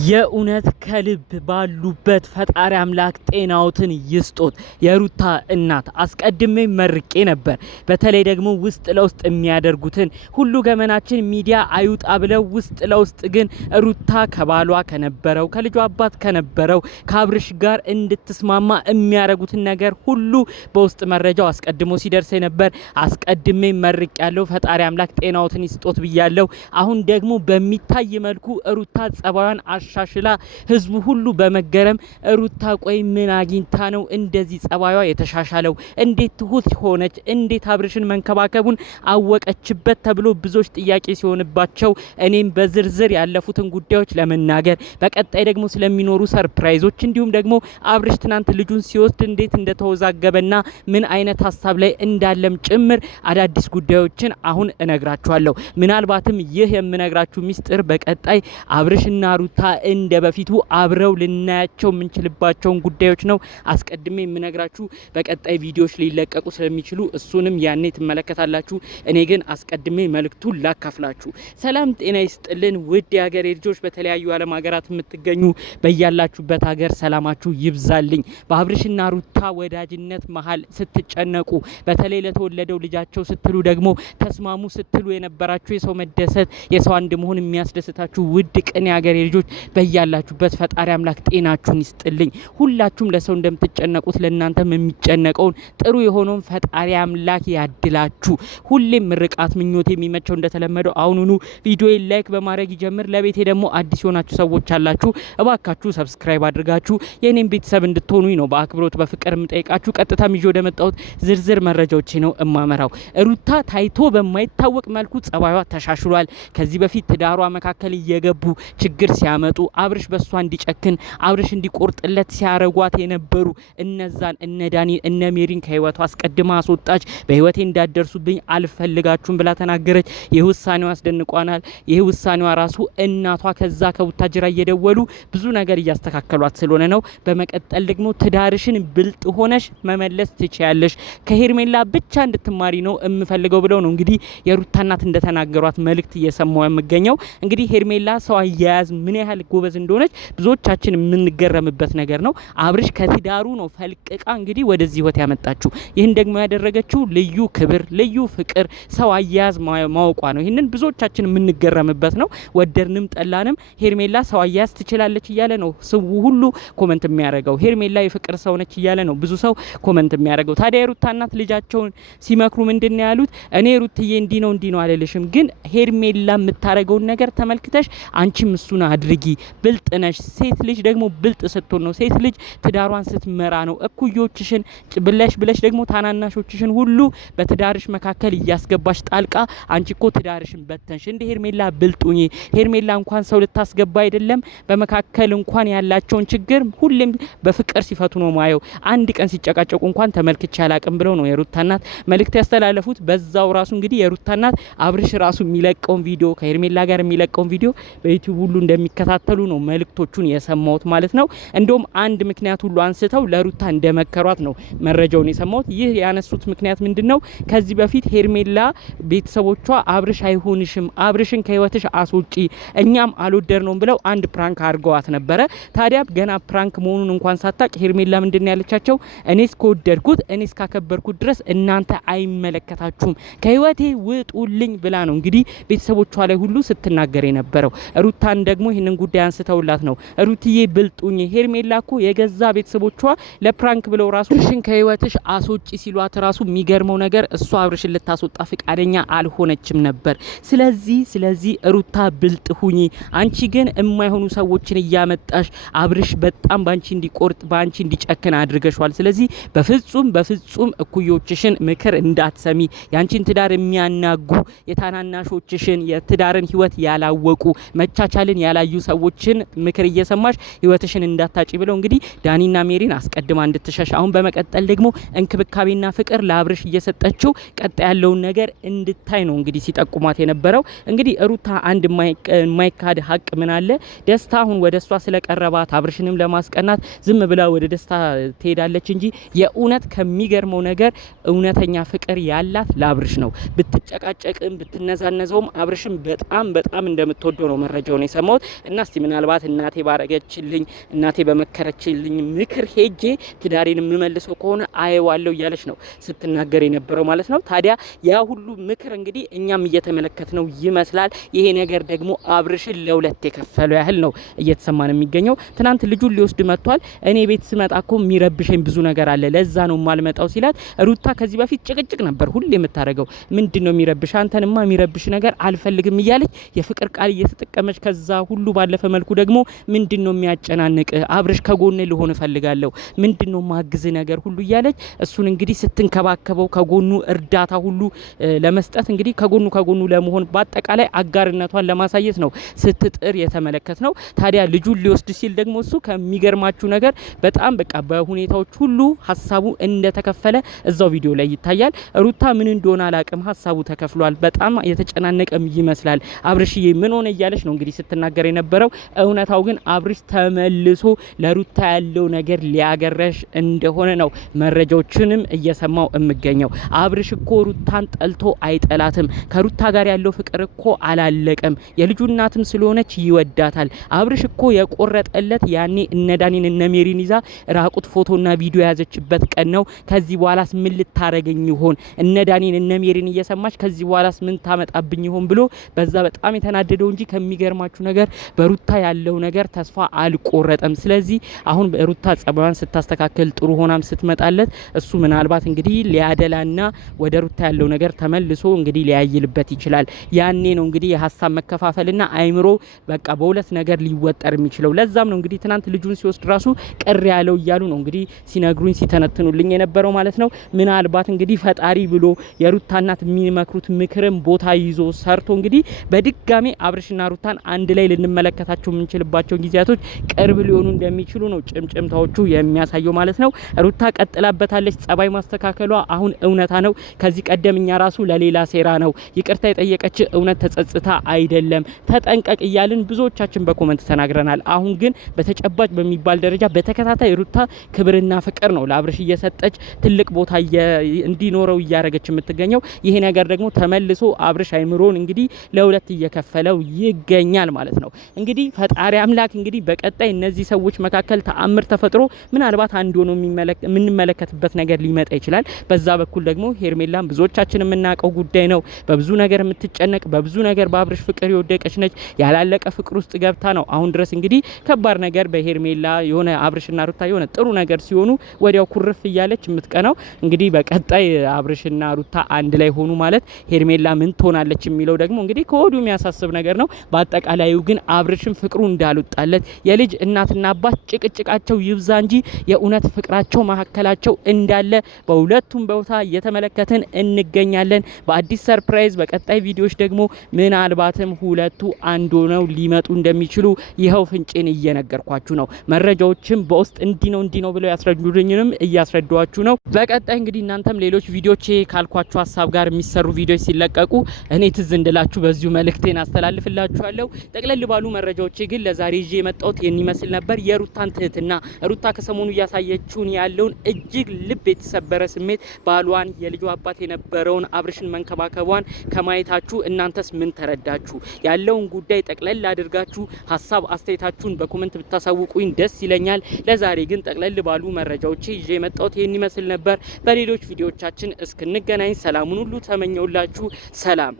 የእውነት ከልብ ባሉበት ፈጣሪ አምላክ ጤናውትን ይስጦት። የሩታ እናት አስቀድሜ መርቄ ነበር። በተለይ ደግሞ ውስጥ ለውስጥ የሚያደርጉትን ሁሉ ገመናችን ሚዲያ አይውጣ ብለው ውስጥ ለውስጥ ግን ሩታ ከባሏ ከነበረው ከልጇ አባት ከነበረው ከአብርሽ ጋር እንድትስማማ የሚያደርጉትን ነገር ሁሉ በውስጥ መረጃው አስቀድሞ ሲደርስ ነበር። አስቀድሜ መርቄ ያለው ፈጣሪ አምላክ ጤናውትን ይስጦት ብያለሁ። አሁን ደግሞ በሚታይ መልኩ ሩታ ጸባዩን አሻሽላ ህዝቡ ሁሉ በመገረም ሩታ ቆይ ምን አግኝታ ነው እንደዚህ ጸባዩዋ የተሻሻለው? እንዴት ትሁት ሆነች? እንዴት አብርሽን መንከባከቡን አወቀችበት? ተብሎ ብዙዎች ጥያቄ ሲሆንባቸው እኔም በዝርዝር ያለፉትን ጉዳዮች ለመናገር በቀጣይ ደግሞ ስለሚኖሩ ሰርፕራይዞች እንዲሁም ደግሞ አብርሽ ትናንት ልጁን ሲወስድ እንዴት እንደተወዛገበና ምን አይነት ሀሳብ ላይ እንዳለም ጭምር አዳዲስ ጉዳዮችን አሁን እነግራችኋለሁ። ምናልባትም ይህ የምነግራችሁ ሚስጥር በቀጣይ አብርሽና ሩታ እንደ በፊቱ አብረው ልናያቸው የምንችልባቸውን ጉዳዮች ነው አስቀድሜ የምነግራችሁ። በቀጣይ ቪዲዮዎች ሊለቀቁ ስለሚችሉ እሱንም ያኔ ትመለከታላችሁ። እኔ ግን አስቀድሜ መልእክቱን ላካፍላችሁ። ሰላም ጤና ይስጥልን ውድ የሀገሬ ልጆች፣ በተለያዩ ዓለም ሀገራት የምትገኙ በያላችሁበት ሀገር ሰላማችሁ ይብዛልኝ። በአብርሽና ሩታ ወዳጅነት መሀል ስትጨነቁ፣ በተለይ ለተወለደው ልጃቸው ስትሉ ደግሞ ተስማሙ ስትሉ የነበራችሁ የሰው መደሰት የሰው አንድ መሆን የሚያስደስታችሁ ውድ ቅን የሀገሬ ልጆች በያላችሁበት ፈጣሪ አምላክ ጤናችሁን ይስጥልኝ። ሁላችሁም ለሰው እንደምትጨነቁት ለእናንተም የሚጨነቀውን ጥሩ የሆነውን ፈጣሪ አምላክ ያድላችሁ። ሁሌም ምርቃት ምኞት የሚመቸው እንደተለመደው አሁኑኑ ቪዲዮዬን ላይክ በማድረግ ይጀምር። ለቤቴ ደግሞ አዲስ የሆናችሁ ሰዎች አላችሁ፣ እባካችሁ ሰብስክራይብ አድርጋችሁ የኔም ቤተሰብ እንድትሆኑኝ ነው በአክብሮት በፍቅር የምጠይቃችሁ። ቀጥታ ይዤ ወደ መጣሁት ዝርዝር መረጃዎች ነው እማመራው። ሩታ ታይቶ በማይታወቅ መልኩ ጸባዩዋ ተሻሽሏል። ከዚህ በፊት ትዳሯ መካከል እየገቡ ችግር ሲያመጡ አብርሽ በሷ እንዲጨክን አብርሽ እንዲቆርጥለት ሲያረጓት የነበሩ እነዛን እነ ዳኒ እነ ሜሪን ከህይወቷ አስቀድማ አስወጣች። በህይወቴ እንዳደርሱብኝ አልፈልጋችሁም ብላ ተናገረች። ይህ ውሳኔዋ አስደንቋናል። ይህ ውሳኔዋ ራሱ እናቷ ከዛ ከቡታጅራ እየደወሉ ብዙ ነገር እያስተካከሏት ስለሆነ ነው። በመቀጠል ደግሞ ትዳርሽን ብልጥ ሆነሽ መመለስ ትችያለሽ፣ ከሄርሜላ ብቻ እንድትማሪ ነው የምፈልገው ብለው ነው እንግዲህ የሩታ እናት እንደተናገሯት መልእክት እየሰማው የምገኘው። እንግዲህ ሄርሜላ ሰው አያያዝ ምን ያህል ጎበዝ እንደሆነች ብዙዎቻችን የምንገረምበት ነገር ነው። አብርሽ ከትዳሩ ነው ፈልቅቃ እንግዲህ ወደዚህ ህይወት ያመጣችው። ይህን ደግሞ ያደረገችው ልዩ ክብር፣ ልዩ ፍቅር፣ ሰው አያያዝ ማወቋ ነው። ይህንን ብዙዎቻችን የምንገረምበት ነው። ወደድንም ጠላንም ሄርሜላ ሰው አያያዝ ትችላለች እያለ ነው ሰው ሁሉ ኮመንት የሚያደርገው። ሄርሜላ የፍቅር ሰው ነች እያለ ነው ብዙ ሰው ኮመንት የሚያደርገው። ታዲያ የሩታ እናት ልጃቸውን ሲመክሩ ምንድነው ያሉት? እኔ ሩትዬ እንዲ ነው አልልሽም፣ ግን ሄርሜላ የምታደርገውን ነገር ተመልክተሽ አንቺም እሱን አድርጊ። ብልጥ ነሽ። ሴት ልጅ ደግሞ ብልጥ ስትሆን ነው። ሴት ልጅ ትዳሯን ስትመራ ነው። እኩዮችሽን ብለሽ ደግሞ ታናናሾችሽን ሁሉ በትዳርሽ መካከል እያስገባሽ ጣልቃ አንቺ እኮ ትዳርሽን በተንሽ። እንደ ሄርሜላ ብልጡኝ። ሄርሜላ እንኳን ሰው ልታስገባ አይደለም በመካከል እንኳን ያላቸውን ችግር ሁሌም በፍቅር ሲፈቱ ነው ማየው። አንድ ቀን ሲጨቃጨቁ እንኳን ተመልክቼ አላቅም ብለው ነው የሩታ እናት መልእክት ያስተላለፉት። በዛው ራሱ እንግዲህ የሩታ እናት አብርሽ ራሱ የሚለቀውን ቪዲዮ ከሄርሜላ ጋር የሚለቀውን ቪዲዮ በዩቲዩብ ሁሉ እንደሚከታተሉ ነው መልእክቶቹን የሰማሁት ማለት ነው። እንደውም አንድ ምክንያት ሁሉ አንስተው ለሩታ እንደመከሯት ነው መረጃውን የሰማሁት። ይህ ያነሱት ምክንያት ምንድነው? ከዚህ በፊት ሄርሜላ ቤተሰቦቿ አብርሽ አይሆንሽም፣ አብርሽን ከህይወትሽ አስወጪ፣ እኛም አልወደድነውም ብለው አንድ ፕራንክ አድርገዋት ነበረ። ታዲያ ገና ፕራንክ መሆኑን እንኳን ሳታቅ ሄርሜላ ምንድነው ያለቻቸው? እኔ እስከወደድኩት እኔ እስካከበርኩት ድረስ እናንተ አይመለከታችሁም፣ ከህይወቴ ውጡልኝ ብላ ነው እንግዲህ ቤተሰቦቿ ላይ ሁሉ ስትናገር የነበረው። ሩታን ደግሞ ይህንን ጉዳይ አንስተውላት ነው ሩትዬ ብልጡኝ፣ ሄርሜላ እኮ የገዛ ቤተሰቦቿ ለፕራንክ ብለው ራሱ አብርሽን ከህይወትሽ አስወጪ ሲሏት ራሱ የሚገርመው ነገር እሷ አብርሽን ልታስወጣ ፍቃደኛ አልሆነችም ነበር። ስለዚህ ሩታ ብልጥ ሁኚ። አንቺ ግን የማይሆኑ ሰዎችን እያመጣሽ አብርሽ በጣም ባንቺ እንዲቆርጥ ባንቺ እንዲጨክን አድርገሻል። ስለዚህ በፍጹም እኩዮችሽን ምክር እንዳትሰሚ፣ ያንቺን ትዳር የሚያናጉ የታናናሾችሽን የትዳርን ህይወት ያላወቁ መቻቻልን ያላዩ ሰዎችን ምክር እየሰማሽ ህይወትሽን እንዳታጪ ብለው እንግዲህ ዳኒና ሜሪን አስቀድማ እንድትሸሽ፣ አሁን በመቀጠል ደግሞ እንክብካቤና ፍቅር ለአብርሽ እየሰጠችው ቀጣይ ያለውን ነገር እንድታይ ነው እንግዲህ ሲጠቁማት የነበረው። እንግዲህ ሩታ አንድ የማይካድ ሀቅ ምን አለ? ደስታ አሁን ወደ እሷ ስለቀረባት አብርሽንም ለማስቀናት ዝም ብላ ወደ ደስታ ትሄዳለች እንጂ የእውነት ከሚገርመው ነገር እውነተኛ ፍቅር ያላት ለአብርሽ ነው። ብትጨቃጨቅም ብትነዛነዘውም አብርሽም በጣም እንደምትወደው ነው መረጃውን የሰማሁት። እና እስቲ ምናልባት እናቴ ባረገችልኝ እናቴ በመከረችልኝ ምክር ሄጄ ትዳሬን የምመልሰው ከሆነ አየዋለሁ እያለች ነው ስትናገር የነበረው ማለት ነው። ታዲያ ያ ሁሉ ምክር እንግዲህ እኛም እየተመለከትነው ይመስላል። ይሄ ነገር ደግሞ አብርሽን ለሁለት የከፈለው ያህል ነው እየተሰማን የሚገኘው። ትናንት ልጁን ሊወስድ መጥቷል። እኔ ቤት ስመጣ እኮ የሚረብሸኝ ብዙ ነገር አለ፣ ለዛ ነው ማልመጣው ሲላት፣ ሩታ ከዚህ በፊት ጭቅጭቅ ነበር ሁሌ የምታደርገው። ምንድነው የሚረብሽ? አንተንማ የሚረብሽ ነገር አልፈልግም እያለች የፍቅር ቃል እየተጠቀመች ከዛ ሁሉ ባለፈ መልኩ ደግሞ ምንድነው የሚያጨናንቅ? አብርሽ ከጎን ልሆን እፈልጋለሁ፣ ምንድነው ማግዝ ነገር ሁሉ እያለች እሱን እንግዲህ ስትንከባከበው ከጎኑ እርዳታ ሁሉ ለመስጠት እንግዲህ ከጎኑ ለመሆን በአጠቃላይ አጋርነቷን ለማሳየት ነው ስትጥር የተመለከት ነው። ታዲያ ልጁን ሊወስድ ሲል ደግሞ እሱ ከሚገርማችሁ ነገር በጣም በቃ በሁኔታዎች ሁሉ ሀሳቡ እንደተከፈለ እዛው ቪዲዮ ላይ ይታያል። ሩታ ምን እንደሆነ አላቅም፣ ሀሳቡ ተከፍሏል። በጣም የተጨናነቀም ይመስላል። አብርሽዬ ምን ሆነ እያለች ነው እንግዲህ ስትናገር የነበረው። እውነታው ግን አብርሽ ተመልሶ ለሩታ ያለው ነገር ሊያገረሽ እንደሆነ ነው መረጃዎችንም እየሰማው የምገኘው። አብርሽ እኮ ሩታን ጠልቶ አይጠላትም። ከሩታ ጋር ያለው ፍቅር እኮ አላለቀም። የልጁ እናትም ስለሆነች ይወዳታል። አብርሽ እኮ የቆረጠለት ያኔ እነዳኒን እነሜሪን ይዛ ራቁት ፎቶና ቪዲዮ ያዘችበት ቀን ነው። ከዚህ በኋላስ ምን ልታረገኝ ይሆን? እነዳኒን እነሜሪን እየሰማች ከዚህ በኋላስ ምን ታመጣብኝ ይሆን ብሎ በዛ በጣም የተናደደው እንጂ ከሚገርማችሁ ነገር በሩታ ያለው ነገር ተስፋ አልቆረጠም። ስለዚህ አሁን ሩታ ጸባዋን ስታስተካከል ጥሩ ሆናም ስትመጣለት እሱ ምናልባት እንግዲህ ሊያደላና ወደ ሩታ ያለው ነገር ተመልሶ እንግዲህ ሊያይልበት ይችላል። ያኔ ነው እንግዲህ የሀሳብ መከፋፈልና አይምሮ በቃ በሁለት ነገር ሊወጠር የሚችለው። ለዛም ነው እንግዲህ ትናንት ልጁን ሲወስድ ራሱ ቅር ያለው እያሉ ነው እንግዲህ ሲነግሩኝ ሲተነትኑልኝ የነበረው ማለት ነው። ምናልባት እንግዲህ ፈጣሪ ብሎ የሩታ እናት የሚመክሩት ምክርም ቦታ ይዞ ሰርቶ እንግዲህ በድጋሚ አብርሽና ሩታን አንድ ላይ ልንመለከታቸው የምንችልባቸው ጊዜያቶች ቅርብ ሊሆኑ እንደሚችሉ ነው ጭምጭምታዎቹ የሚያሳየው ማለት ነው። ሩታ ቀጥላበታለች ጸባይ ማስተካከሏ አሁን እውነታ ነው። ከዚህ ቀደም እኛ ራሱ ለሌላ ሴራ ነው ይቅርታ የጠየቀች እውነት ተጸጽታ አይደለም፣ ተጠንቀቅ እያልን ብዙዎቻችን በኮመንት ተናግረናል። አሁን ግን በተጨባጭ በሚባል ደረጃ በተከታታይ ሩታ ክብርና ፍቅር ነው ለአብርሽ እየሰጠች ትልቅ ቦታ እንዲኖረው እያደረገች የምትገኘው። ይሄ ነገር ደግሞ ተመልሶ አብርሽ አይምሮን እንግዲህ ለሁለት እየከፈለው ይገኛል ማለት ነው። እንግዲህ ፈጣሪ አምላክ እንግዲህ በቀጣይ እነዚህ ሰዎች መካከል ተአምር ተፈጥሮ ምናልባት አንድ ሆኖ የምንመለከትበት ነገር ሊመጣ ይችላል። በዛ በኩል ደግሞ ሄርሜላን ብዙዎቻችን የምናውቀው ጉዳይ ነው። በብዙ ነገር የምትጨነቅ በብዙ ነገር በአብርሽ ፍቅር የወደቀች ነች። ያላለቀ ፍቅር ውስጥ ገብታ ነው አሁን ድረስ እንግዲህ ከባድ ነገር በሄርሜላ የሆነ አብርሽና ሩታ የሆነ ጥሩ ነገር ሲሆኑ ወዲያው ኩርፍ እያለች የምትቀናው። እንግዲህ በቀጣይ አብርሽና ሩታ አንድ ላይ ሆኑ ማለት ሄርሜላ ምን ትሆናለች የሚለው ደግሞ እንግዲህ ከወዲሁ የሚያሳስብ ነገር ነው። በአጠቃላዩ ግን አብርሽን ፍቅሩ እንዳልወጣለት የልጅ እናትና አባት ጭቅጭቃቸው ይብዛ እንጂ የእውነት ፍቅራቸው መካከላቸው እንዳለ በሁለቱም ቦታ እየተመለከትን እንገኛለን። በአዲስ ሰርፕራይዝ በቀጣይ ቪዲዮዎች ደግሞ ምናልባትም ሁለቱ አንድ ሆነው ሊመጡ እንደሚችሉ ይኸው ፍንጭን እየነገርኳችሁ ነው። መረጃዎችም በውስጥ እንዲህ ነው ብለው ያስረዱልኝንም እያስረዷችሁ ነው። በቀጣይ እንግዲህ እናንተም ሌሎች ቪዲዮዎች ካልኳችሁ ሀሳብ ጋር የሚሰሩ ቪዲዮዎች ሲለቀቁ እኔ ትዝ እንድላችሁ በዚሁ መልእክቴን አስተላልፍላችኋለሁ። ጠቅለል ባሉ መረጃዎች ግን ለዛሬ ይዤ የመጣሁት የሚመስል ነበር። የሩታን ትህትና ሩታ ከሰሞኑ እያሳየችውን ያለውን እጅግ ልብ የተሰበረ ስሜት ባሏን የልጇ አባት የነበረውን አብርሽን መንከባከቧን ከማየታችሁ እናንተስ ምን ተረዳችሁ? ያለውን ጉዳይ ጠቅለል አድርጋችሁ ሀሳብ አስተያየታችሁን በኮሜንት ብታሳውቁኝ ደስ ይለኛል። ለዛሬ ግን ጠቅለል ባሉ መረጃዎች ይዤ የመጣሁት ይሄን ይመስል ነበር። በሌሎች ቪዲዮዎቻችን እስክንገናኝ ሰላሙን ሁሉ ተመኘውላችሁ። ሰላም